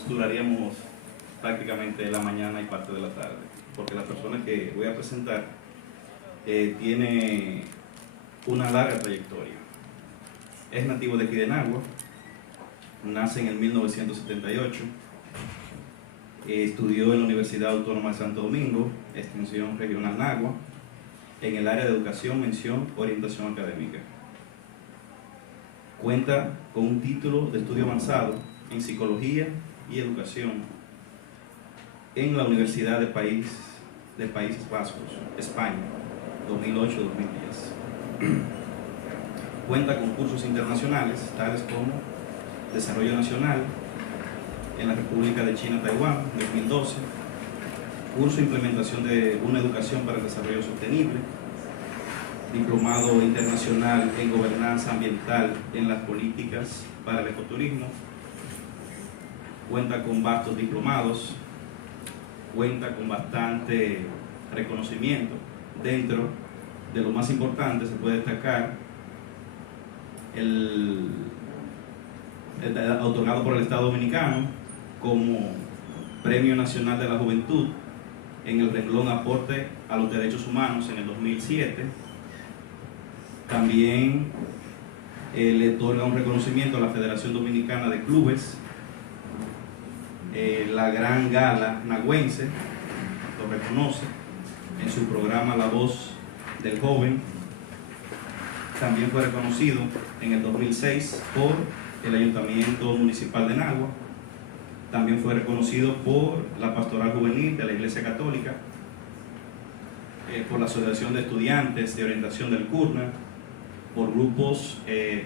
nos duraríamos prácticamente la mañana y parte de la tarde, porque la persona que voy a presentar tiene una larga trayectoria. Es nativo de aquí de Nagua, nace en el 1978, estudió en la Universidad Autónoma de Santo Domingo, extensión regional Nagua, en el área de educación, mención, orientación académica. Cuenta con un título de estudio avanzado en psicología y educación en la Universidad de Países Bajos, España, 2008-2010. Cuenta con cursos internacionales, tales como Desarrollo Nacional en la República de China, Taiwán, 2012, curso de implementación de una educación para el desarrollo sostenible, diplomado internacional en gobernanza ambiental en las políticas para el ecoturismo, cuenta con vastos diplomados, cuenta con bastante reconocimiento. Dentro de lo más importante se puede destacar el otorgado por el Estado Dominicano como Premio Nacional de la Juventud en el renglón Aporte a los Derechos Humanos en el 2007. También le otorga un reconocimiento a la Federación Dominicana de Clubes, la Gran Gala Nagüense lo reconoce en su programa La Voz del Joven. También fue reconocido en el 2006 por el Ayuntamiento Municipal de Nagua. También fue reconocido por la Pastoral Juvenil de la Iglesia Católica, por la Asociación de Estudiantes de Orientación del CURNA, por Grupos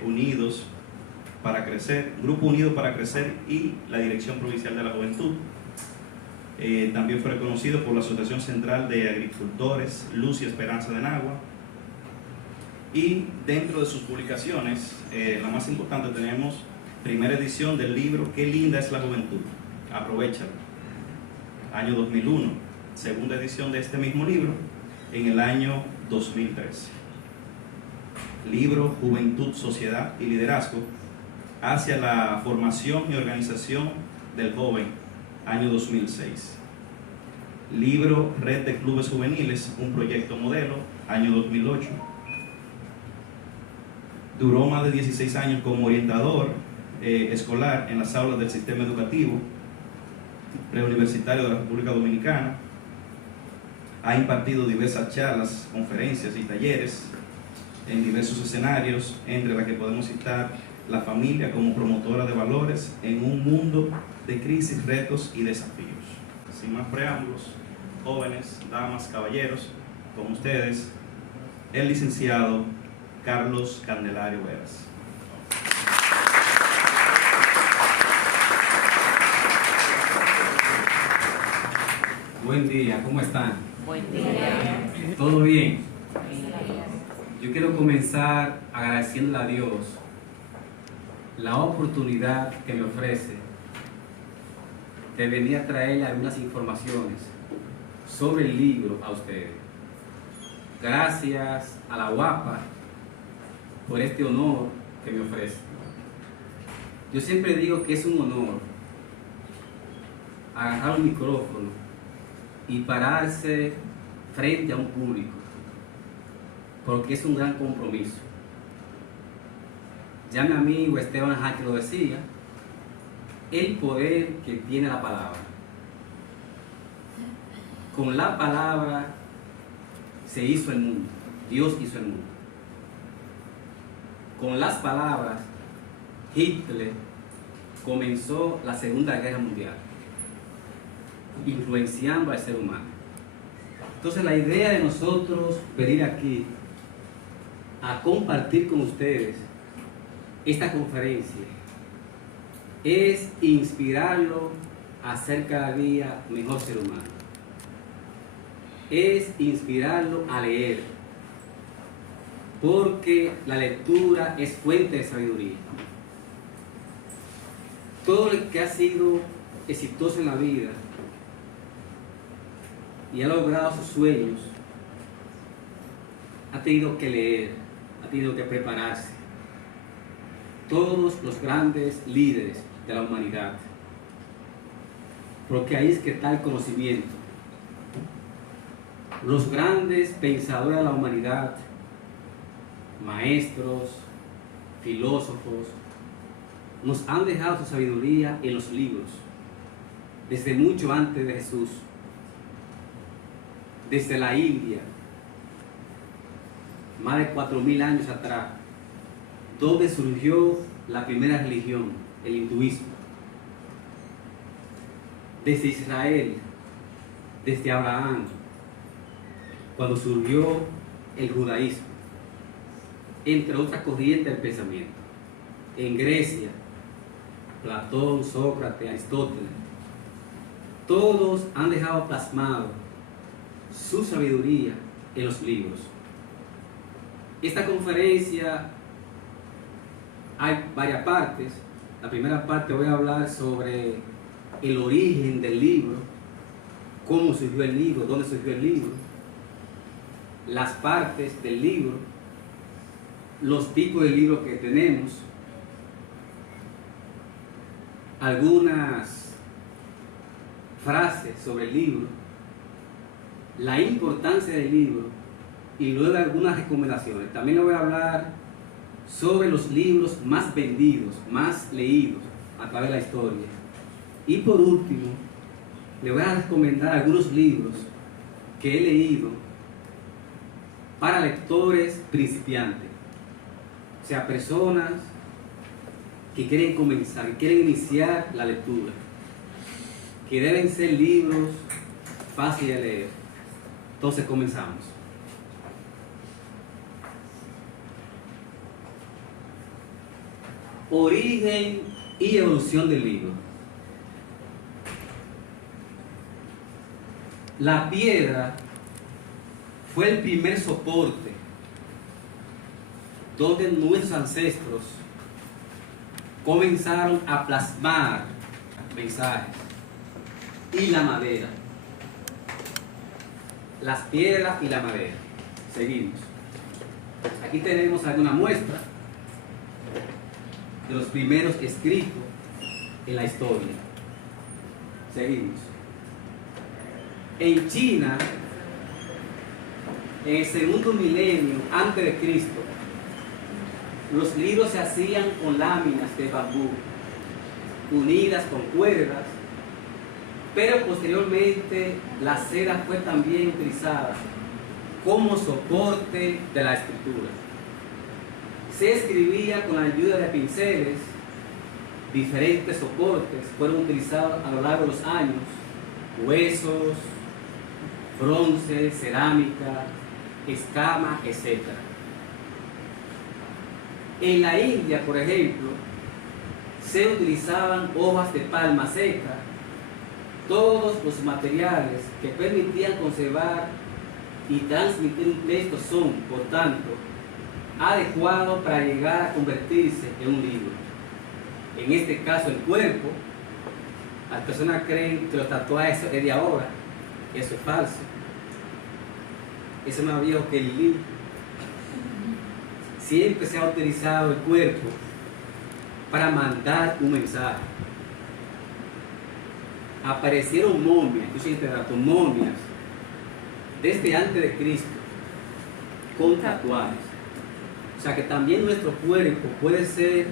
Unidos para Crecer, Grupo Unido para Crecer y la Dirección Provincial de la Juventud. También fue reconocido por la Asociación Central de Agricultores Luz y Esperanza de Nagua. Y dentro de sus publicaciones, la más importante, tenemos primera edición del libro Qué linda es la juventud, aprovéchalo, año 2001. Segunda edición de este mismo libro en el año 2013. Libro Juventud, Sociedad y Liderazgo hacia la formación y organización del joven, año 2006. Libro Red de Clubes Juveniles, un proyecto modelo, año 2008. Duró más de 16 años como orientador escolar en las aulas del sistema educativo preuniversitario de la República Dominicana. Ha impartido diversas charlas, conferencias y talleres en diversos escenarios, entre las que podemos citar la familia como promotora de valores en un mundo de crisis, retos y desafíos. Sin más preámbulos, jóvenes, damas, caballeros, con ustedes, el licenciado Carlos Candelario Veras. Buen día, ¿cómo están? Buen día. ¿Todo bien? Yo quiero comenzar agradeciéndole a Dios la oportunidad que me ofrece de venir a traerle algunas informaciones sobre el libro a ustedes. Gracias a la UAPA por este honor que me ofrece. Yo siempre digo que es un honor agarrar un micrófono y pararse frente a un público, porque es un gran compromiso. Ya mi amigo Esteban Jaque lo decía, el poder que tiene la palabra. Con la palabra se hizo el mundo, Dios hizo el mundo. Con las palabras, Hitler comenzó la Segunda Guerra Mundial, influenciando al ser humano. Entonces la idea de nosotros venir aquí a compartir con ustedes esta conferencia es inspirarlo a ser cada día mejor ser humano. Es inspirarlo a leer, porque la lectura es fuente de sabiduría. Todo el que ha sido exitoso en la vida y ha logrado sus sueños, ha tenido que leer, ha tenido que prepararse. Todos los grandes líderes de la humanidad porque ahí es que está el conocimiento. Los grandes pensadores de la humanidad, maestros, filósofos, nos han dejado su sabiduría en los libros, desde mucho antes de Jesús, desde la India, más de 4000 años atrás, donde surgió la primera religión, el hinduismo. Desde Israel, desde Abraham, cuando surgió el judaísmo, entre otras corrientes del pensamiento. En Grecia, Platón, Sócrates, Aristóteles, todos han dejado plasmado su sabiduría en los libros. Esta conferencia hay varias partes. La primera parte voy a hablar sobre el origen del libro, cómo surgió el libro, dónde surgió el libro, las partes del libro, los tipos de libros que tenemos, algunas frases sobre el libro, la importancia del libro y luego algunas recomendaciones. También le voy a hablar sobre los libros más vendidos, más leídos a través de la historia. Y por último, le voy a recomendar algunos libros que he leído para lectores principiantes, o sea, personas que quieren comenzar, que quieren iniciar la lectura, que deben ser libros fáciles de leer. Entonces comenzamos. Origen y evolución del libro. La piedra fue el primer soporte donde nuestros ancestros comenzaron a plasmar mensajes. Y la madera. Las piedras y la madera. Seguimos. Aquí tenemos alguna muestra de los primeros escritos en la historia. Seguimos. En China, en el segundo milenio antes de Cristo, los libros se hacían con láminas de bambú, unidas con cuerdas, pero posteriormente la seda fue también utilizada como soporte de la escritura. Se escribía con la ayuda de pinceles. Diferentes soportes fueron utilizados a lo largo de los años: huesos, bronce, cerámica, escama, etc. En la India, por ejemplo, se utilizaban hojas de palma seca. Todos los materiales que permitían conservar y transmitir un texto son, por tanto, adecuados para llegar a convertirse en un libro. En este caso, el cuerpo. Las personas creen que los tatuajes es de ahora. Eso es falso. Eso es más viejo que el libro. Siempre se ha utilizado el cuerpo para mandar un mensaje. Aparecieron momias, momias desde antes de Cristo con tatuajes. O sea que también nuestro cuerpo puede ser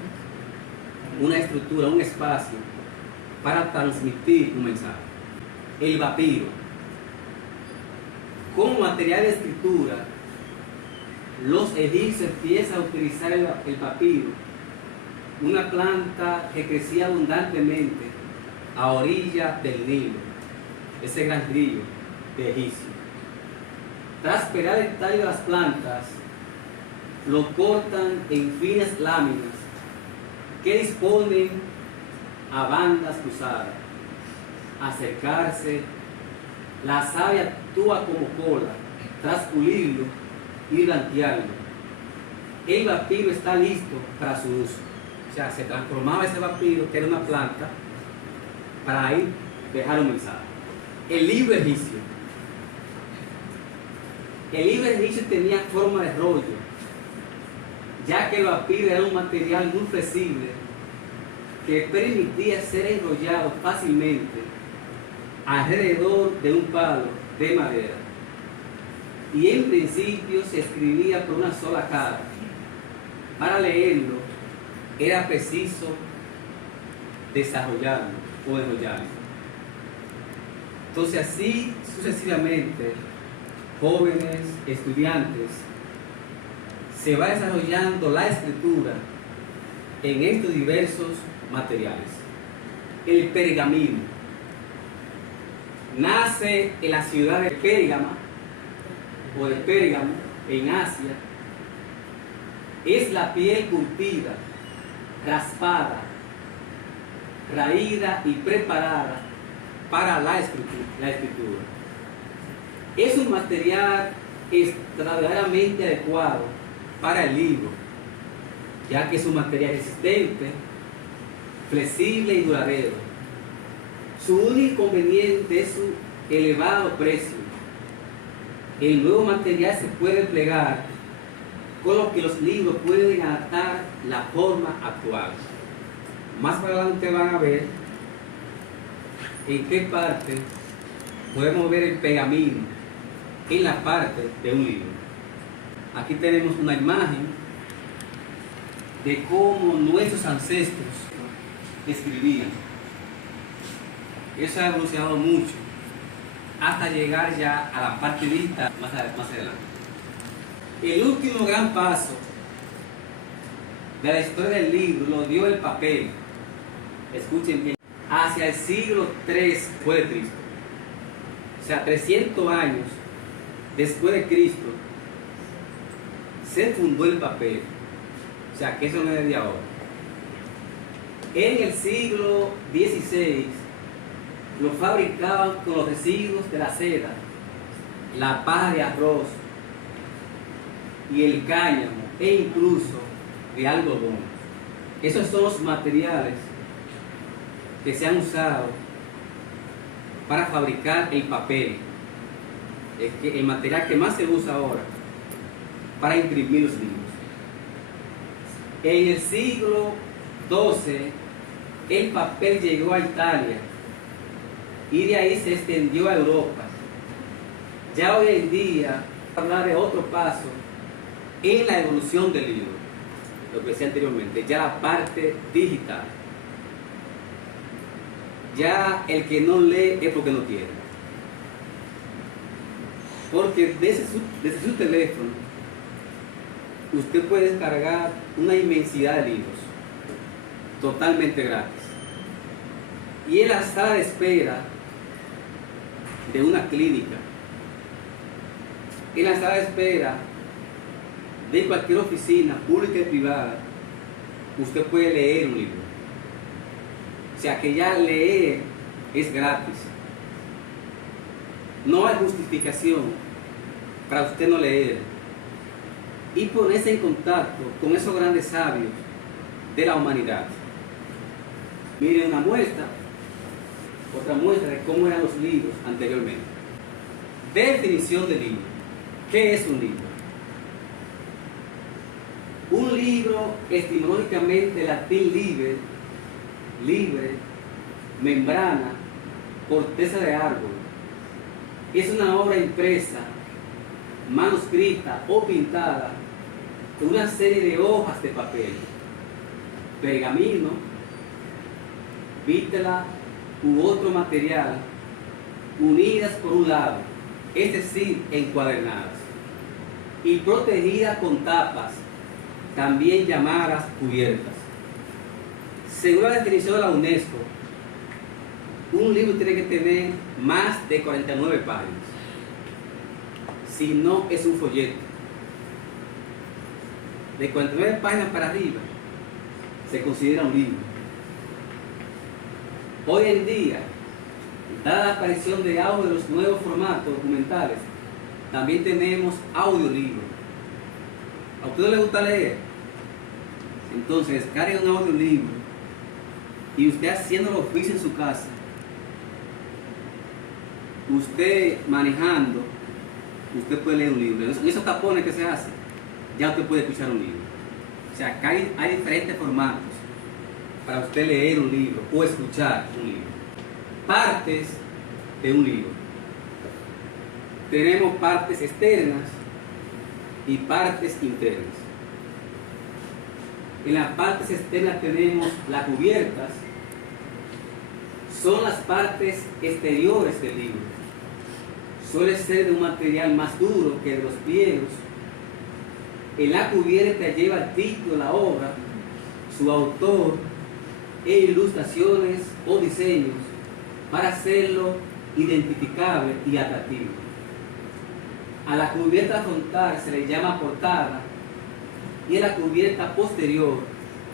una estructura, un espacio para transmitir un mensaje. El papiro. Como material de escritura, los egipcios empiezan a utilizar el papiro, una planta que crecía abundantemente a orilla del Nilo, ese gran río de Egipcio. Tras pelar el tallo de las plantas, lo cortan en finas láminas que disponen a bandas cruzadas. Acercarse, la savia actúa como cola, tras pulirlo y blanquearlo. El papiro está listo para su uso. O sea, se transformaba ese papiro, que era una planta, para ahí dejar un mensaje. El libro egipcio. El libro egipcio tenía forma de rollo, ya que el papiro era un material muy flexible que permitía ser enrollado fácilmente alrededor de un palo de madera. Y en principio se escribía por una sola cara. Para leerlo era preciso desarrollarlo o enrollarlo. Entonces así sucesivamente, jóvenes, estudiantes, se va desarrollando la escritura en estos diversos materiales. El pergamino nace en la ciudad de Pérgama o de Pérgamo, en Asia. Es la piel curtida, raspada, raída y preparada para la escritura. Es un material extraordinariamente adecuado para el libro, ya que es un material resistente, flexible y duradero. Su único inconveniente es su elevado precio. El nuevo material se puede plegar, con lo que los libros pueden adaptar la forma actual. Más adelante van a ver en qué parte podemos ver el pergamino en la parte de un libro. Aquí tenemos una imagen de cómo nuestros ancestros escribían. Eso ha evolucionado mucho hasta llegar ya a la parte vista más adelante. El último gran paso de la historia del libro lo dio el papel. Escuchen bien, hacia el siglo III después de Cristo. O sea, 300 años después de Cristo se fundó el papel. O sea, que eso no es de ahora. En el siglo XVI lo fabricaban con los residuos de la seda, la paja de arroz y el cáñamo, e incluso de algodón. Esos son los materiales que se han usado para fabricar el papel. Es que el material que más se usa ahora para imprimir los libros. En el siglo XII el papel llegó a Italia y de ahí se extendió a Europa. Ya hoy en día hablar de otro paso en la evolución del libro, lo que decía anteriormente, ya la parte digital. Ya el que no lee es porque no quiere. Porque desde su teléfono usted puede descargar una inmensidad de libros totalmente gratis. Y en la sala de espera de una clínica, en la sala de espera de cualquier oficina pública y privada, usted puede leer un libro. O sea que ya leer es gratis. No hay justificación para usted no leer y ponerse en contacto con esos grandes sabios de la humanidad. Miren una muestra, otra muestra de cómo eran los libros anteriormente. Definición de libro. ¿Qué es un libro? Un libro, etimológicamente latín libre, membrana, corteza de árbol. Es una obra impresa, manuscrita o pintada con una serie de hojas de papel, pergamino, vítela u otro material, unidas por un lado, es decir, encuadernadas, y protegidas con tapas, también llamadas cubiertas. Según la definición de la UNESCO, un libro tiene que tener más de 49 páginas. Si no, es un folleto. De 49 páginas para arriba se considera un libro. Hoy en día, dada la aparición de audio de los nuevos formatos documentales, también tenemos audiolibros. ¿A usted no le gusta leer? Entonces descargue un audiolibro y usted haciendo el oficio en su casa, usted manejando, usted puede leer un libro. En esos tapones que se hacen, ya usted puede escuchar un libro. O sea, acá hay diferentes formatos para usted leer un libro o escuchar un libro. Partes de un libro. Tenemos partes externas y partes internas. En las partes externas tenemos las cubiertas, son las partes exteriores del libro. Suele ser de un material más duro que de los pliegos. En la cubierta lleva el título de la obra, su autor e ilustraciones o diseños para hacerlo identificable y atractivo. A la cubierta frontal se le llama portada y a la cubierta posterior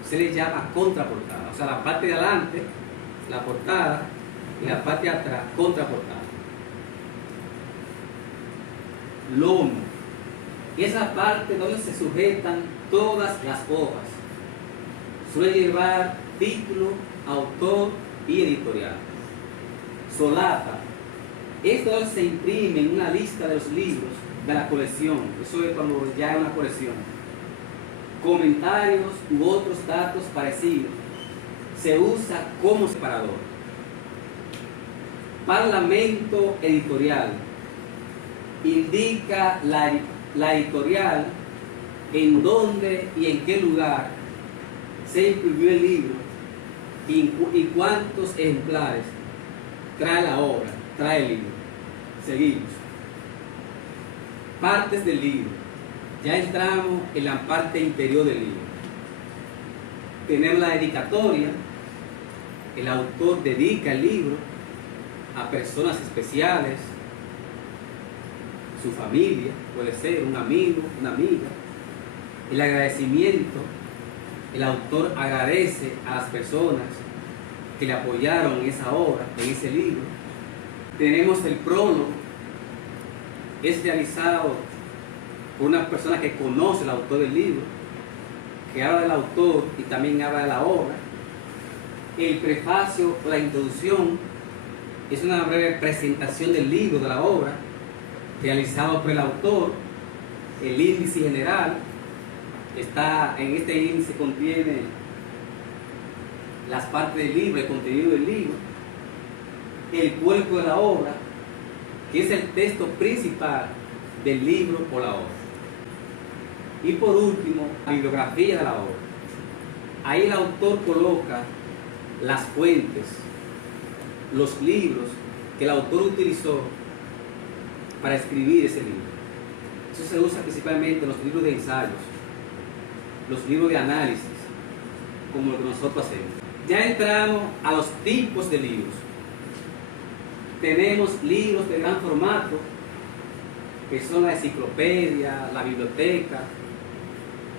se le llama contraportada. O sea, la parte de adelante, la portada, y la parte de atrás, contraportada. Lomo. Esa parte donde se sujetan todas las hojas. Suele llevar título, autor y editorial. Solapa. Esto se imprime en una lista de los libros de la colección. Eso es cuando ya hay una colección. Comentarios u otros datos parecidos. Se usa como separador. Parlamento editorial. Indica la editorial en dónde y en qué lugar se imprimió el libro y cuántos ejemplares trae la obra, trae el libro. Seguimos. Partes del libro. Ya entramos en la parte interior del libro. Tenemos la dedicatoria. El autor dedica el libro a personas especiales, su familia, puede ser un amigo, una amiga. El agradecimiento, el autor agradece a las personas que le apoyaron en esa obra, en ese libro. Tenemos el prólogo, es realizado por una persona que conoce al autor del libro, que habla del autor y también habla de la obra. El prefacio o la introducción es una breve presentación del libro, de la obra, realizado por el autor. El índice general en este índice contiene las partes del libro, el contenido del libro, el cuerpo de la obra, que es el texto principal del libro o la obra, y por último la bibliografía de la obra. Ahí el autor coloca las fuentes, los libros que el autor utilizó para escribir ese libro. Eso se usa principalmente en los libros de ensayos, los libros de análisis, como lo que nosotros hacemos. Ya entramos a los tipos de libros. Tenemos libros de gran formato, que son la enciclopedia, la biblioteca.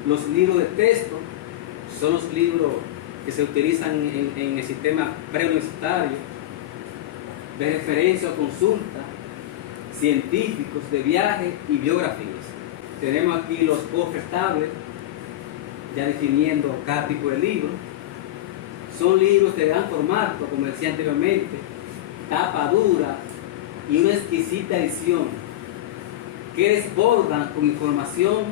Los libros de texto son los libros que se utilizan en el sistema preuniversitario, de referencia o consulta, científicos, de viaje y biografías. Tenemos aquí los cofres tablet, ya definiendo cada tipo de libro. Son libros de gran formato, como decía anteriormente, tapa dura y una exquisita edición que desbordan con información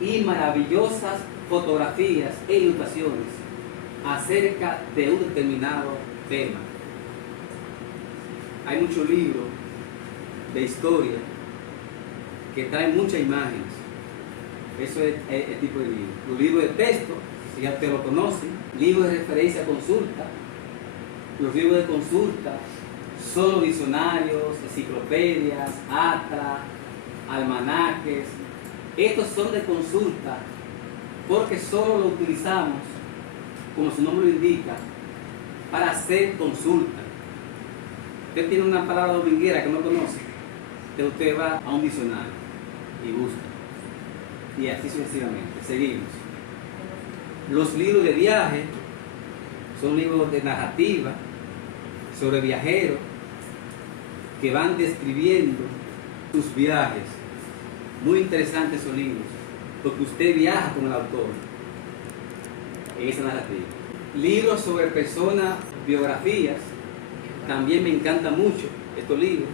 y maravillosas fotografías e ilustraciones acerca de un determinado tema. Hay muchos libros de historia que traen muchas imágenes. Eso es el tipo de libro. Los libros de texto, si ya usted lo conoce, libros de referencia a consulta. Los libros de consulta son los diccionarios, enciclopedias, atlas, almanaques. Estos son de consulta porque solo lo utilizamos, como su nombre lo indica, para hacer consulta. Usted tiene una palabra dominguera que no conoce, entonces usted va a un diccionario y busca. Y así sucesivamente. Seguimos. Los libros de viaje son libros de narrativa sobre viajeros que van describiendo sus viajes. Muy interesantes esos libros, porque usted viaja con el autor en esa narrativa. Libros sobre personas, biografías, también me encanta mucho estos libros,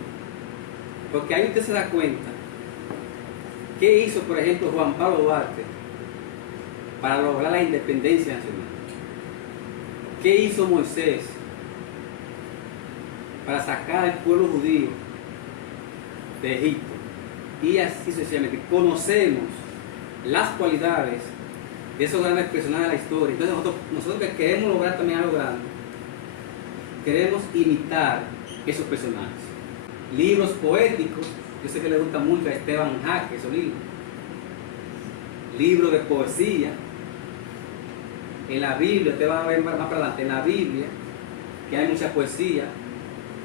porque ahí usted se da cuenta qué hizo, por ejemplo, Juan Pablo Duarte para lograr la independencia nacional. ¿Qué hizo Moisés para sacar al pueblo judío de Egipto. Y así sucesivamente. Conocemos las cualidades de esos grandes personajes de la historia. Entonces nosotros que queremos lograr también algo grande, queremos imitar esos personajes. Libros poéticos, yo sé que le gusta mucho a Esteban Jaque esos libros. Libros de poesía. En la Biblia, usted va a ver más para adelante, en la Biblia, que hay mucha poesía.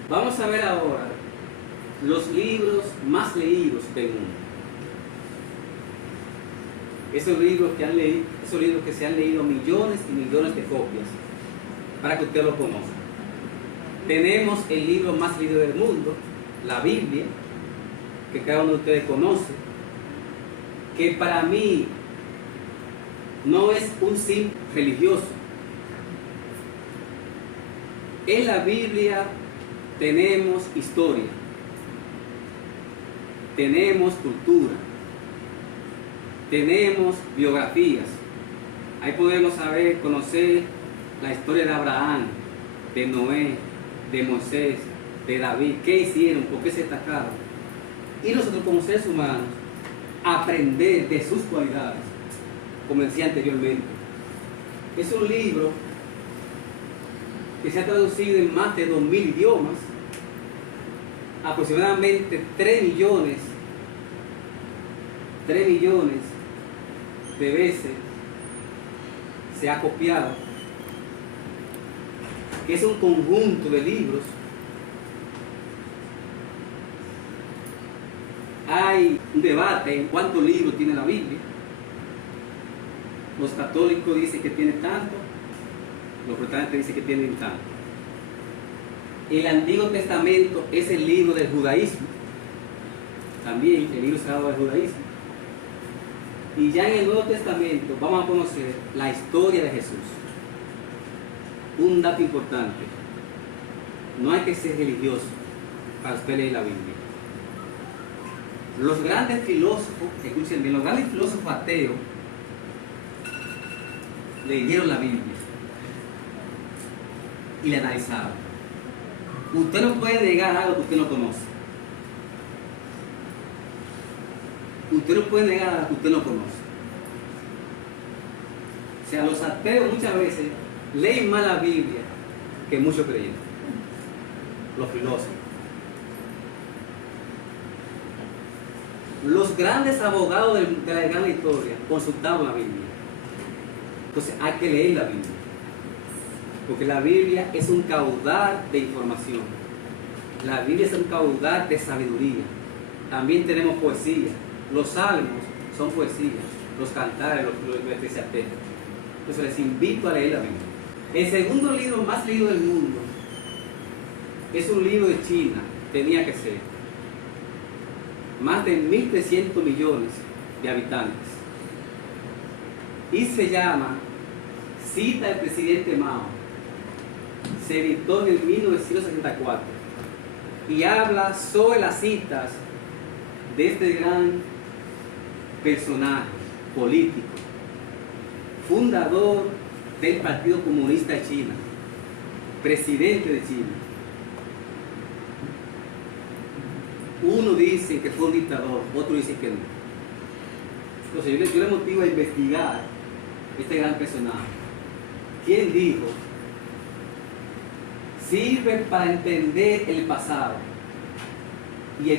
Vamos a ver ahora los libros más leídos del mundo. Esos libros que se han leído millones y millones de copias, para que usted lo conozca. Tenemos el libro más leído del mundo, la Biblia, que cada uno de ustedes conoce, que para mí no es un símbolo religioso. En la Biblia tenemos historia, tenemos cultura, tenemos biografías. Ahí podemos conocer la historia de Abraham, de Noé, de Moisés, de David, qué hicieron, por qué se destacaron. Y nosotros como seres humanos, aprender de sus cualidades, como decía anteriormente. Es un libro que se ha traducido en más de 2000 idiomas, aproximadamente 3 millones de veces se ha copiado, que es un conjunto de libros. Hay un debate en cuántos libros tiene la Biblia. Los católicos dicen que tiene tanto, los protestantes dicen que tienen tanto. El Antiguo Testamento es el libro del judaísmo, también el libro sagrado del judaísmo. Y ya en el Nuevo Testamento vamos a conocer la historia de Jesús. Un dato importante: no hay que ser religioso para usted leer la Biblia. Los grandes filósofos, escuchen bien, los grandes filósofos ateos leyeron la Biblia y la analizaron. Usted no puede negar algo que usted no conoce. Usted no puede negar algo que usted no conoce. O sea, los ateos muchas veces leen más la Biblia que muchos creyentes. Los filósofos. Los grandes abogados de la gran historia consultaban la Biblia. Entonces hay que leer la Biblia, porque la Biblia es un caudal de información. La Biblia es un caudal de sabiduría. También tenemos poesía. Los salmos son poesía, los cantares, los eclesiastés. Entonces les invito a leer la Biblia. El segundo libro más leído del mundo es un libro de China, tenía que ser. Más de 1.300 millones de habitantes. Y se llama Cita del presidente Mao. Se editó en el 1964 y habla sobre las citas de este gran personaje político, fundador del Partido Comunista de China, presidente de China. Uno dice que fue un dictador, otro dice que no. Entonces yo le motivo a investigar este gran personaje. ¿Quién dijo? Sirve para entender el pasado y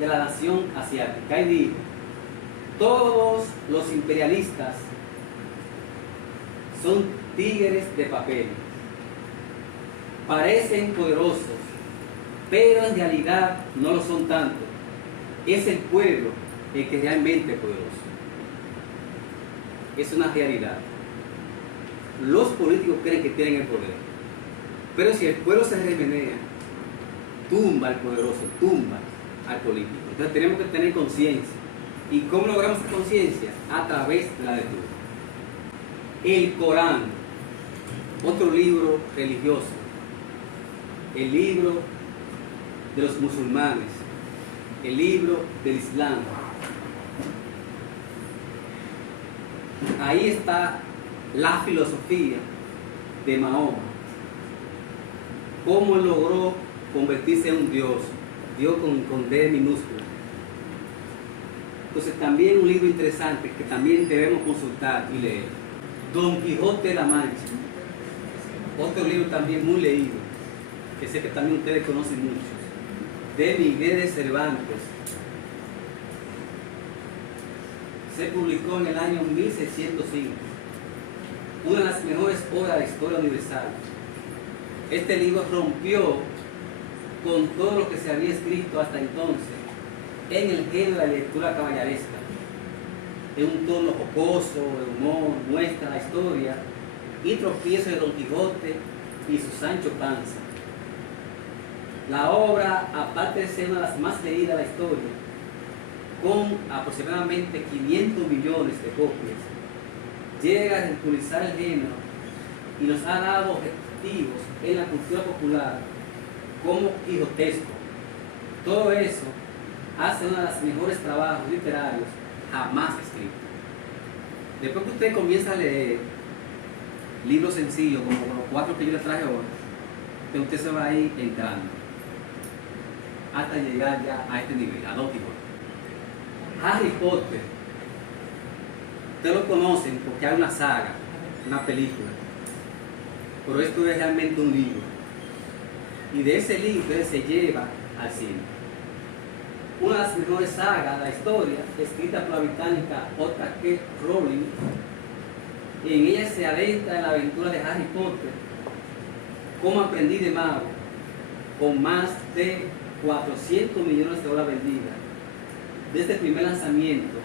de la nación asiática. Y dijo: todos los imperialistas son tigres de papel. Parecen poderosos, pero en realidad no lo son tanto. Es el pueblo el que realmente es poderoso. Es una realidad. Los políticos creen que tienen el poder, pero si el pueblo se remenea, tumba al poderoso, tumba al político. Entonces tenemos que tener conciencia. ¿Y cómo logramos esa conciencia? A través de la lectura. El Corán, otro libro religioso, el libro de los musulmanes, el libro del Islam. Ahí está la filosofía de Mahoma, cómo logró convertirse en un Dios, Dios con D minúscula. Entonces también un libro interesante que también debemos consultar y leer, Don Quijote de la Mancha, otro libro también muy leído, que sé que también ustedes conocen muchos, de Miguel de Cervantes. Se publicó en el año 1605, una de las mejores obras de la historia universal. Este libro rompió con todo lo que se había escrito hasta entonces en el género de la lectura caballeresca. En un tono jocoso, de humor, muestra la historia y tropiezos de Don Quijote y su Sancho Panza. La obra, aparte de ser una de las más leídas de la historia, con aproximadamente 500 millones de copias, llega a ridiculizar el género y nos ha dado objetivos en la cultura popular como quijotesco. Todo eso hace uno de los mejores trabajos literarios jamás escritos. Después que usted comienza a leer libros sencillos, como los 4 que yo le traje ahora, usted se va a ir entrando hasta llegar ya a este nivel, a Don Quijote. Harry Potter, ustedes lo conocen porque hay una saga, una película, pero esto es realmente un libro, y de ese libro se lleva al cine. Una de las mejores sagas de la historia, escrita por la británica J.K. Rowling, y en ella se adentra en la aventura de Harry Potter como aprendiz de mago, con más de 400 millones de obras vendidas desde el primer lanzamiento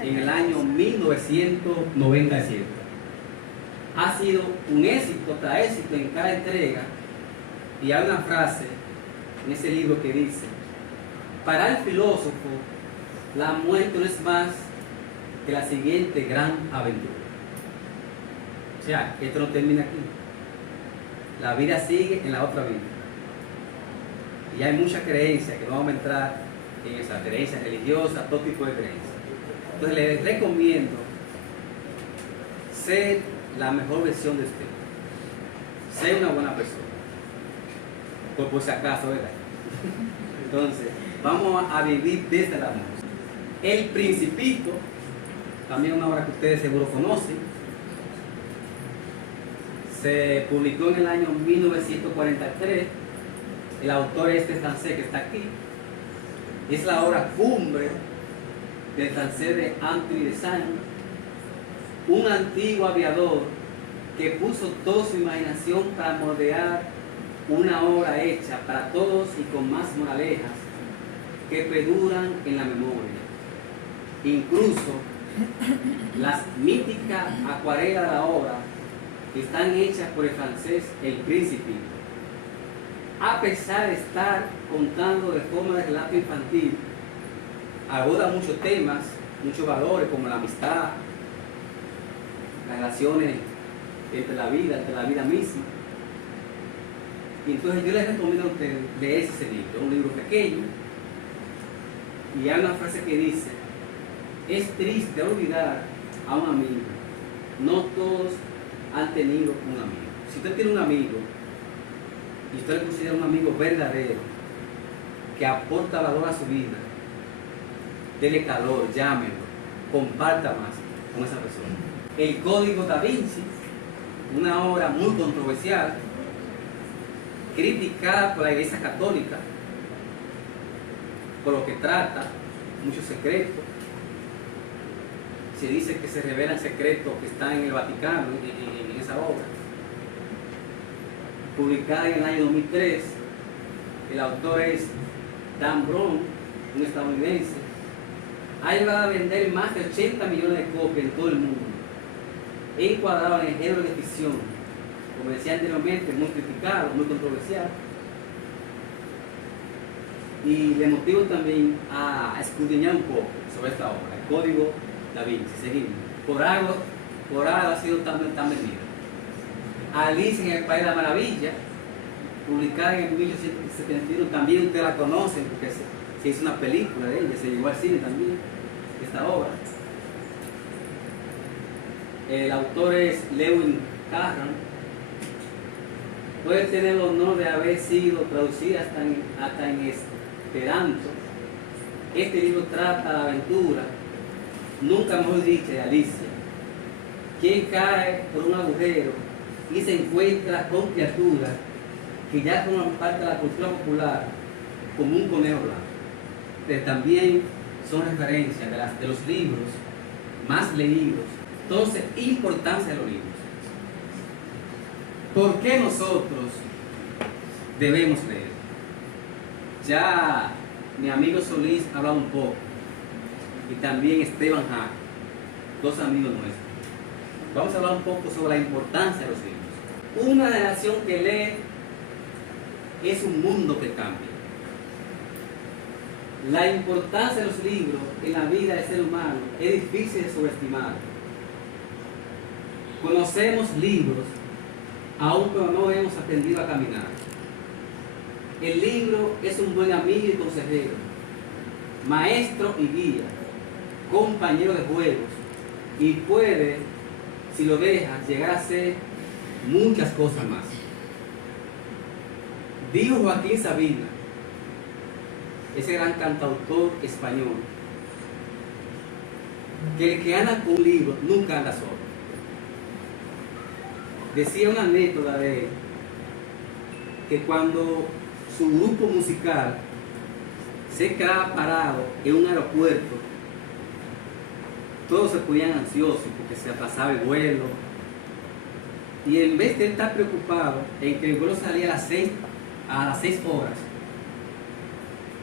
en el año 1997. Ha sido un éxito tras éxito en cada entrega, y hay una frase en ese libro que dice: para el filósofo, la muerte no es más que la siguiente gran aventura. O sea, esto no termina aquí. La vida sigue en la otra vida. Y hay muchas creencias que no vamos a entrar en esas creencias religiosas, todo tipo de creencias. Entonces les recomiendo ser la mejor versión de usted. Ser una buena persona. Por si acaso, ¿verdad? Entonces, vamos a vivir desde el amor. El Principito, también una obra que ustedes seguro conocen, se publicó en el año 1943. El autor francés que está aquí. Es la obra cumbre del francés de Anthony de Saint, un antiguo aviador que puso toda su imaginación para moldear una obra hecha para todos y con más moralejas que perduran en la memoria. Incluso las míticas acuarelas de la obra están hechas por el francés El Principito. A pesar de estar contando de forma de relato infantil, aborda muchos temas, muchos valores como la amistad, las relaciones entre la vida misma. Y entonces yo les recomiendo a ustedes leer ese libro, un libro pequeño, y hay una frase que dice: es triste olvidar a un amigo, no todos han tenido un amigo. Si usted tiene un amigo y usted le considera un amigo verdadero que aporta valor a su vida, dele calor, llámelo, comparta más con esa persona. El Código Da Vinci, una obra muy controversial, criticada por la Iglesia Católica por lo que trata muchos secretos. Se dice que se revelan secretos que están en el Vaticano en esa obra. Publicada en el año 2003, el autor es Dan Brown, un estadounidense. Ha llegado a vender más de 80 millones de copias en todo el mundo, encuadrado en el género de ficción, como decía anteriormente, muy criticado, muy controversial. Y le motivo también a escudriñar un poco sobre esta obra, el Código Da Vinci. Seguimos. Por algo ha sido tan vendido. Alice en el País de la Maravilla, publicada en 1871, también ustedes la conocen porque se hizo una película de ella, se llevó al cine también, esta obra. El autor es Lewis Carroll. puede tener el honor de haber sido traducida hasta en Esperanto. Este libro trata la aventura, nunca mejor dicho, de Alicia, quien cae por un agujero y se encuentra con criaturas que ya forman parte de la cultura popular, como un conejo blanco. Pero también son referencias de los libros más leídos. Entonces, importancia de los libros. ¿Por qué nosotros debemos leer? Ya mi amigo Solís ha hablado un poco, y también Esteban Hack, dos amigos nuestros. Vamos a hablar un poco sobre la importancia de los libros. Una generación que lee es un mundo que cambia. La importancia de los libros en la vida del ser humano es difícil de subestimar. Conocemos libros, aunque no hemos aprendido a caminar. El libro es un buen amigo y consejero, maestro y guía, compañero de juegos, y puede, si lo dejas, llegar a ser muchas cosas más. Dijo Joaquín Sabina, ese gran cantautor español, que el que anda con un libro nunca anda solo. Decía una anécdota de él, que cuando su grupo musical se quedaba parado en un aeropuerto, todos se ponían ansiosos porque se atrasaba el vuelo, y en vez de estar preocupado en que el vuelo salía a las 6 horas,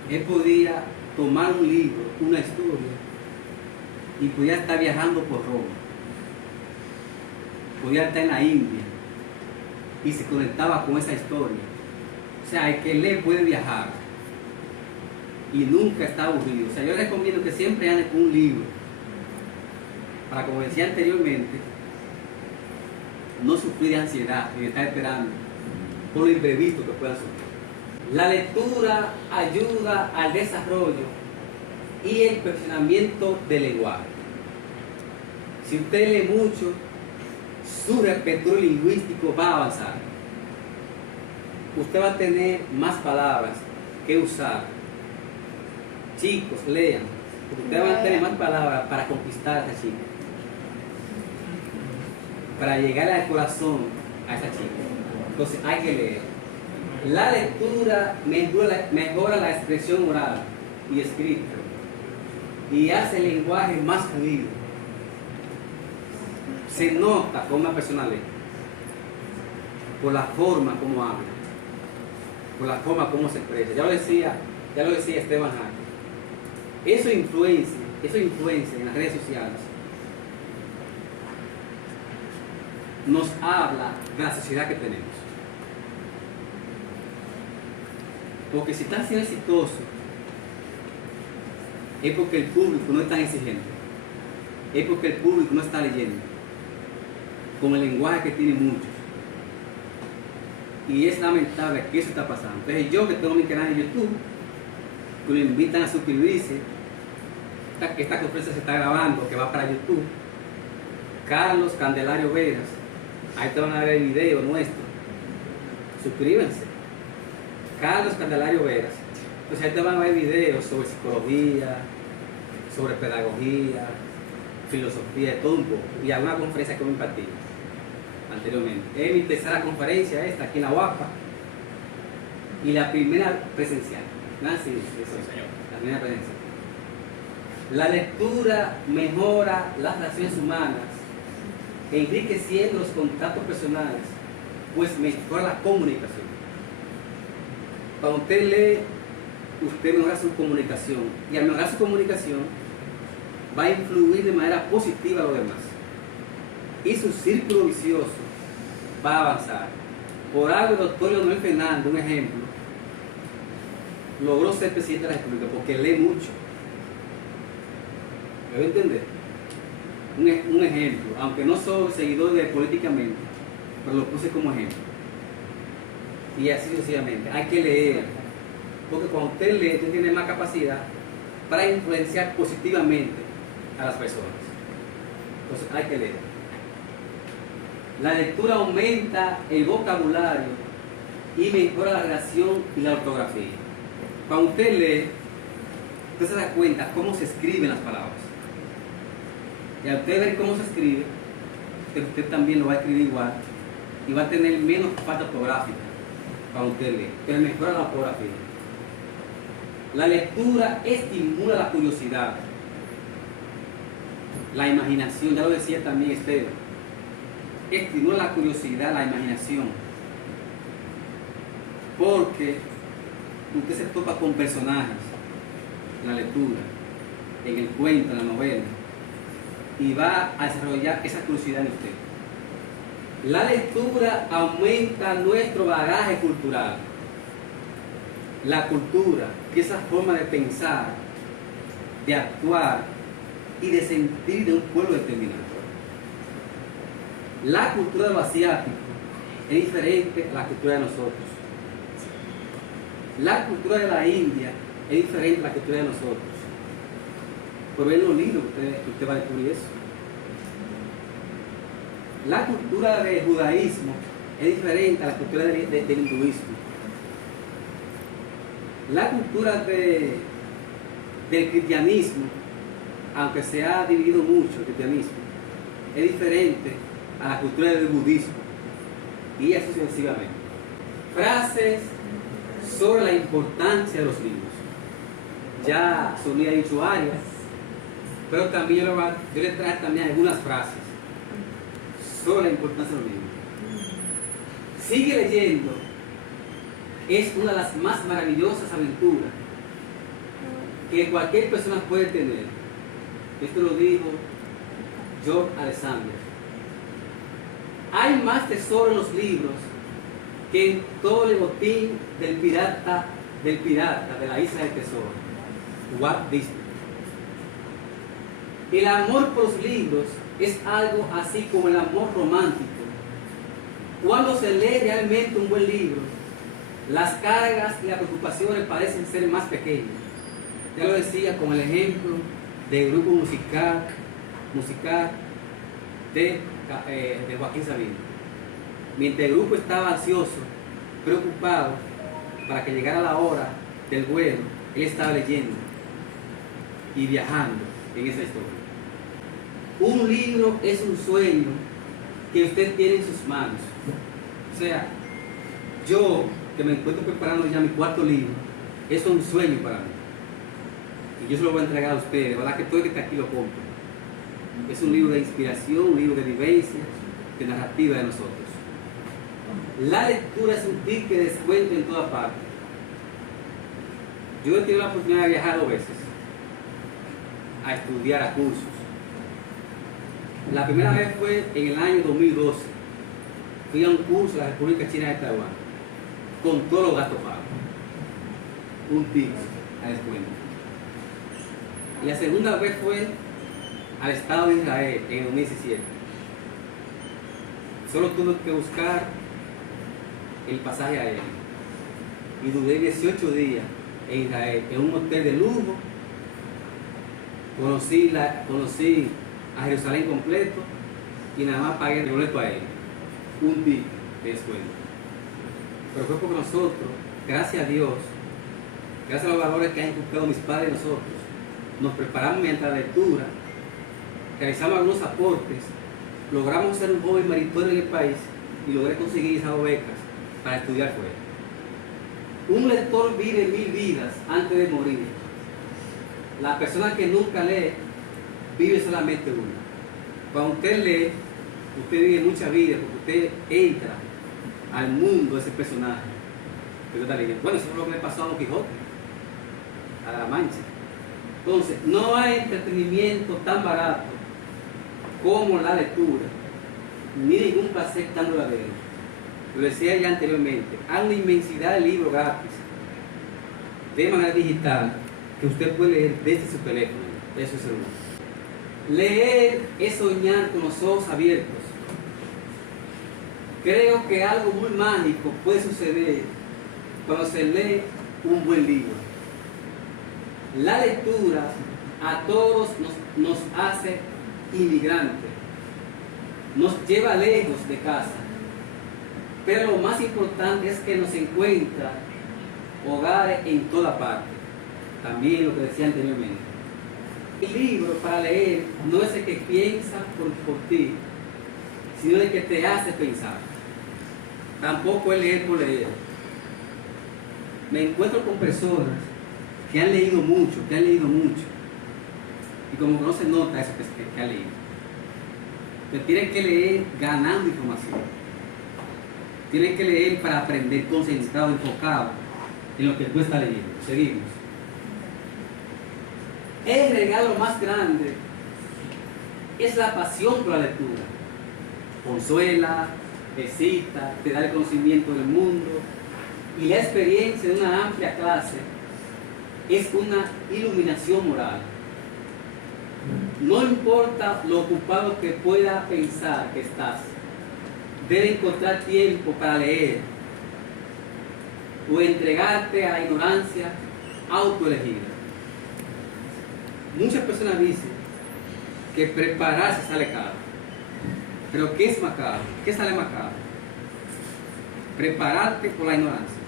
él podía tomar un libro, una historia, y podía estar viajando por Roma, podía estar en la India, y se conectaba con esa historia. O sea, el que lee puede viajar y nunca está aburrido. O sea, yo recomiendo que siempre ande con un libro para, como decía anteriormente, no sufrir de ansiedad ni de estar esperando por lo imprevisto que pueda surgir. La lectura ayuda al desarrollo y el perfeccionamiento del lenguaje. Si usted lee mucho, su repertorio lingüístico va a avanzar. Usted va a tener más palabras que usar. Chicos, lean, porque ustedes van a tener más palabras para conquistar a esa chica, para llegar al corazón a esa chica. Entonces hay que leer. La lectura mejora la expresión oral y escrita y hace el lenguaje más fluido. Se nota cómo una persona lee por la forma como habla, por la forma como se expresa. Ya lo decía Esteban Hack. Eso influencia en las redes sociales. Nos habla de la sociedad que tenemos. Porque si estás siendo exitoso, es porque el público no es tan exigente, es porque el público no está leyendo con el lenguaje que tienen muchos. Y es lamentable que eso está pasando. Entonces yo, que tengo mi canal de YouTube, que lo invitan a suscribirse, esta conferencia se está grabando, que va para YouTube, Carlos Candelario Veras, ahí te van a ver el video nuestro, suscríbanse, Carlos Candelario Veras. Entonces ahí te van a ver videos sobre psicología, sobre pedagogía, filosofía, de todo un poco, y alguna conferencia que me impartí anteriormente. Es mi tercera conferencia esta aquí en la UAPA, y la primera presencial. Sí, señor. La primera presencial. La lectura mejora las relaciones humanas, enriqueciendo los contactos personales, pues mejora la comunicación. Cuando usted lee, usted mejora su comunicación, y al mejorar su comunicación va a influir de manera positiva a los demás, y su círculo vicioso va a avanzar. Por algo el doctor Leonel Fernández, un ejemplo, logró ser presidente de la República porque lee mucho. ¿Me voy a entender? Un ejemplo, aunque no soy seguidor de políticamente, pero lo puse como ejemplo. Y así sucesivamente. Hay que leer, porque cuando usted lee, usted tiene más capacidad para influenciar positivamente a las personas. Entonces hay que leer. La lectura aumenta el vocabulario y mejora la redacción y la ortografía. Cuando usted lee, usted se da cuenta cómo se escriben las palabras. Y al usted ver cómo se escribe, usted también lo va a escribir igual y va a tener menos falta ortográfica cuando usted lee, pero mejora la ortografía. La lectura estimula la curiosidad, la imaginación, ya lo decía también Esteban, estimula la curiosidad, la imaginación, porque usted se topa con personajes en la lectura, en el cuento, en la novela, y va a desarrollar esa curiosidad en usted. La lectura aumenta nuestro bagaje cultural. La cultura, que es esa forma de pensar, de actuar y de sentir de un pueblo determinado. La cultura de lo asiático es diferente a la cultura de nosotros. La cultura de la India es diferente a la cultura de nosotros. Por ver los libros usted va a descubrir eso. La cultura del judaísmo es diferente a la cultura del hinduismo. La cultura del cristianismo, aunque se ha dividido mucho el cristianismo, es diferente a la cultura del budismo, y así sucesivamente. Frases sobre la importancia de los libros. Ya Sonia ha dicho varias, pero también yo le traje también algunas frases sobre la importancia de los libros. Sigue leyendo. Es una de las más maravillosas aventuras que cualquier persona puede tener. Esto lo dijo George Alexander. Hay más tesoro en los libros que en todo el botín del pirata de la isla del tesoro. Walt Disney. El amor por los libros es algo así como el amor romántico. Cuando se lee realmente un buen libro, las cargas y las preocupaciones parecen ser más pequeñas. Ya lo decía con el ejemplo del grupo musical de Joaquín Sabina. Mientras el grupo estaba ansioso, preocupado para que llegara la hora del vuelo, él estaba leyendo y viajando en esa historia. Un libro es un sueño que usted tiene en sus manos. O sea, yo que me encuentro preparando ya mi cuarto libro, es un sueño para mí. Y yo se lo voy a entregar a ustedes, ¿verdad? Que todo el que está aquí lo compre. Es un libro de inspiración, un libro de vivencias, de narrativa de nosotros. La lectura es un ticket de descuento en toda parte. Yo he tenido la oportunidad de viajar 2 veces a estudiar a cursos. La primera vez fue en el año 2012. Fui a un curso de la República China de Taiwán, con todos los gastos pagos. Un ticket a descuento. Y la segunda vez fue al Estado de Israel en 2017. Solo tuve que buscar el pasaje aéreo. Y duré 18 días en Israel, en un hotel de lujo. Conocí a Jerusalén completo y nada más pagué el boleto aéreo. Un ticket de descuento. Pero fue porque nosotros, gracias a Dios, gracias a los valores que han inculcado mis padres y nosotros, nos preparamos mediante la lectura, realizamos algunos aportes, logramos ser un joven meritorio en el país y logré conseguir esas becas para estudiar fuera. Un lector vive 1000 vidas antes de morir. La persona que nunca lee vive solamente una. Cuando usted lee, usted vive muchas vidas porque usted entra al mundo de ese personaje. Bueno, eso es lo que le pasó a Don Quijote, a la Mancha. Entonces, no hay entretenimiento tan barato como la lectura, ni ningún placer tan duradero. Lo decía ya anteriormente, hay una inmensidad de libros gratis, de manera digital, que usted puede leer desde su teléfono, desde su celular. Leer es soñar con los ojos abiertos. Creo que algo muy mágico puede suceder cuando se lee un buen libro. La lectura a todos nos hace inmigrantes, nos lleva lejos de casa, pero lo más importante es que nos encuentra hogares en toda parte. También lo que decía anteriormente. El libro para leer no es el que piensa por ti, sino el que te hace pensar. Tampoco es leer por leer. Me encuentro con personas que han leído mucho, y como no se nota eso que han leído. Pero tienen que leer ganando información. Tienen que leer para aprender concentrado, enfocado en lo que tú estás leyendo. Seguimos. El regalo más grande es la pasión por la lectura. Consuela, excita, te da el conocimiento del mundo, y la experiencia de una amplia clase es una iluminación moral. No importa lo ocupado que pueda pensar que estás, debes encontrar tiempo para leer o entregarte a la ignorancia autoelegida. Muchas personas dicen que prepararse sale caro. Pero ¿qué es más caro? ¿Qué sale más caro? Prepararte por la ignorancia.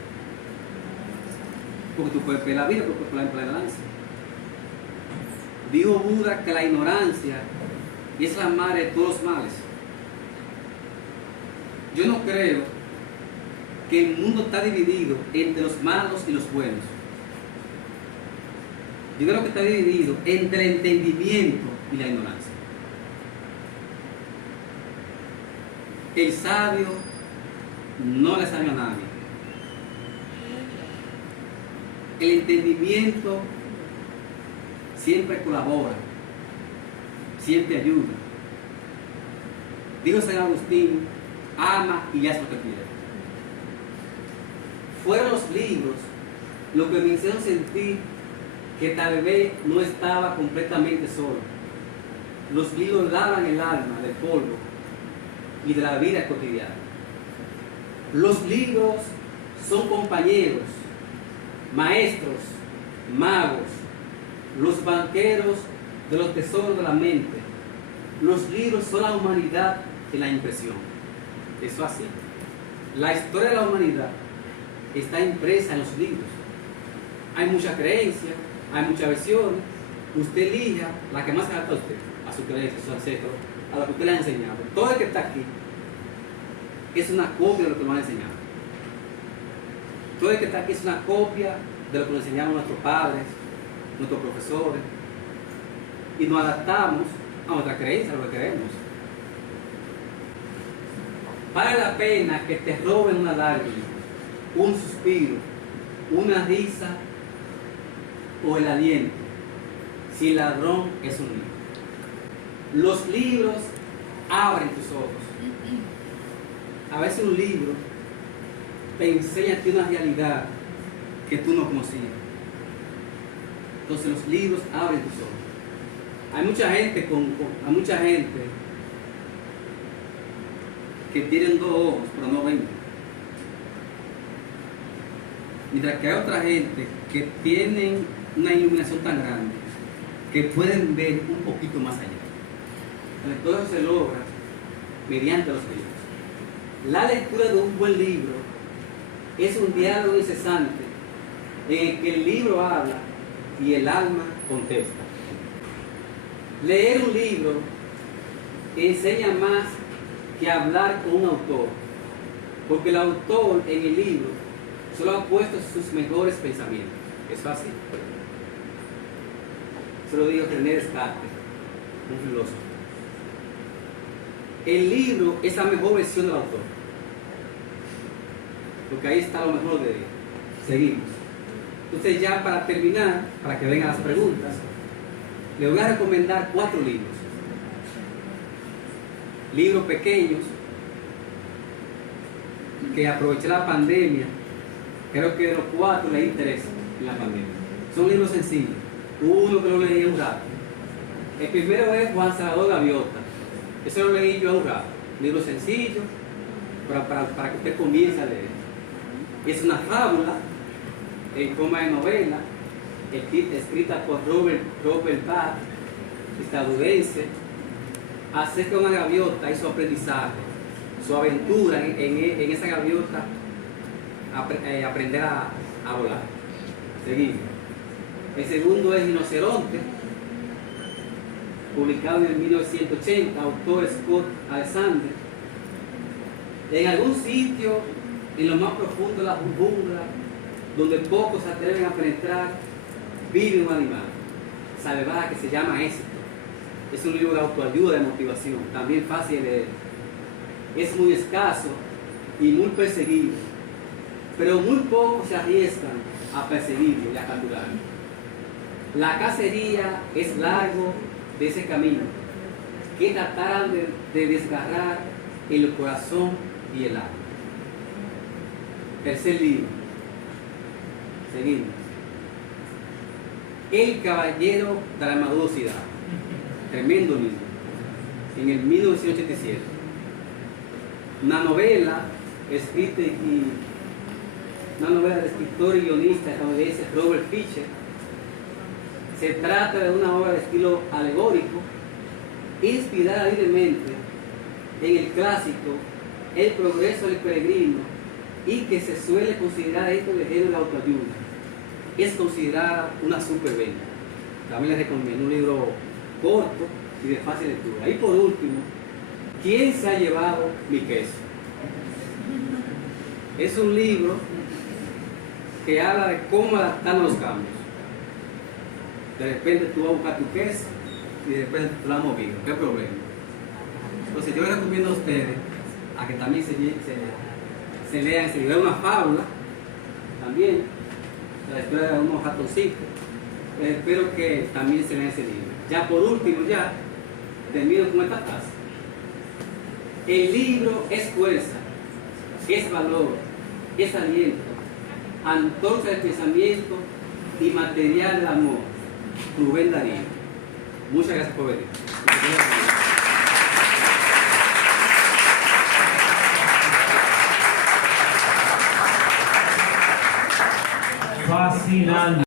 Porque tú puedes perder la vida por la ignorancia. Dijo Buda que la ignorancia es la madre de todos los males. Yo no creo que el mundo está dividido entre los malos y los buenos. Yo creo que está dividido entre el entendimiento y la ignorancia. El sabio no le sabe a nadie. El entendimiento siempre colabora, siempre ayuda. Dijo San Agustín, ama y haz lo que quieras. Fueron los libros lo que me hicieron sentir que tal vez no estaba completamente solo. Los libros lavan el alma del polvo y de la vida cotidiana. Los libros son compañeros, maestros, magos, los banqueros de los tesoros de la mente. Los libros son la humanidad en la impresión. Eso así. La historia de la humanidad está impresa en los libros. Hay mucha creencia, hay muchas versiones. Usted elija la que más se adapta a usted, a su creencia, a su ancestro, a lo que usted le ha enseñado. Todo el que está aquí es una copia de lo que nos han enseñado. Todo el que está aquí es una copia de lo que nos enseñaron nuestros padres, nuestros profesores, y nos adaptamos a nuestra creencia, a lo que queremos. Vale la pena que te roben una lágrima, un suspiro, una risa o el aliento, si el ladrón es un libro. Los libros abren tus ojos. A veces un libro te enseña a ti una realidad que tú no conocías. Entonces los libros abren tus ojos. Hay mucha gente que tienen dos ojos pero no ven. Mientras que hay otra gente que tienen una iluminación tan grande que pueden ver un poquito más allá. Entonces todo eso se logra mediante los libros. La lectura de un buen libro es un diálogo incesante en el que el libro habla y el alma contesta. Leer un libro enseña más que hablar con un autor, porque el autor en el libro solo ha puesto sus mejores pensamientos. Eso así. Eso lo dijo René Descartes, un filósofo. El libro es la mejor versión del autor, porque ahí está lo mejor de él. Seguimos. Entonces, ya para terminar, para que vengan las preguntas, le voy a recomendar 4 libros. Libros pequeños que aproveché la pandemia. Creo que de los 4 leí 3 en la pandemia. Son libros sencillos. Uno que lo leí un rato. El primero es Juan Salvador Gaviota. Eso lo leí yo un rato. Un libro sencillo para que usted comience a leer. Es una fábula en forma de novela, escrita por Robert Bach, estadounidense, acerca de una gaviota y su aprendizaje. su aventura en esa gaviota, aprender a volar. Seguimos. El segundo es Rinoceronte, publicado en el 1980, autor Scott Alexander. En algún sitio, en lo más profundo de la jungla, donde pocos se atreven a penetrar, vive un animal salvaje que se llama Éxito. Es un libro de autoayuda, de motivación, también fácil de leer. Es muy escaso y muy perseguido, pero muy pocos se arriesgan a perseguirlo y a capturarlo. La cacería es largo de ese camino, que tratarán de desgarrar el corazón y el alma. Tercer libro. Seguimos. El Caballero de la Armadura. Tremendo libro. En el 1987. Una novela escrita una novela del escritor y guionista estadounidense Robert Fisher. Se trata de una obra de estilo alegórico, inspirada libremente en el clásico El progreso del peregrino, y que se suele considerar dentro del género de autoayuda. Es considerada una superventa. También les recomiendo un libro corto y de fácil lectura. Y por último, ¿quién se ha llevado mi queso? Es un libro que habla de cómo adaptarnos a los cambios. De repente tú vas a buscar tu queso y de repente tú la has movido. ¿Qué problema? Entonces yo les recomiendo a ustedes a que también se lean ese libro. Es una fábula también, de la historia de unos ratoncitos. Espero que también se lean ese libro. Ya por último, ya termino con esta frase. El libro es fuerza, es valor, es aliento, antorcha de pensamiento y material del amor. Rubén Darío. Muchas gracias por venir. Fascinante.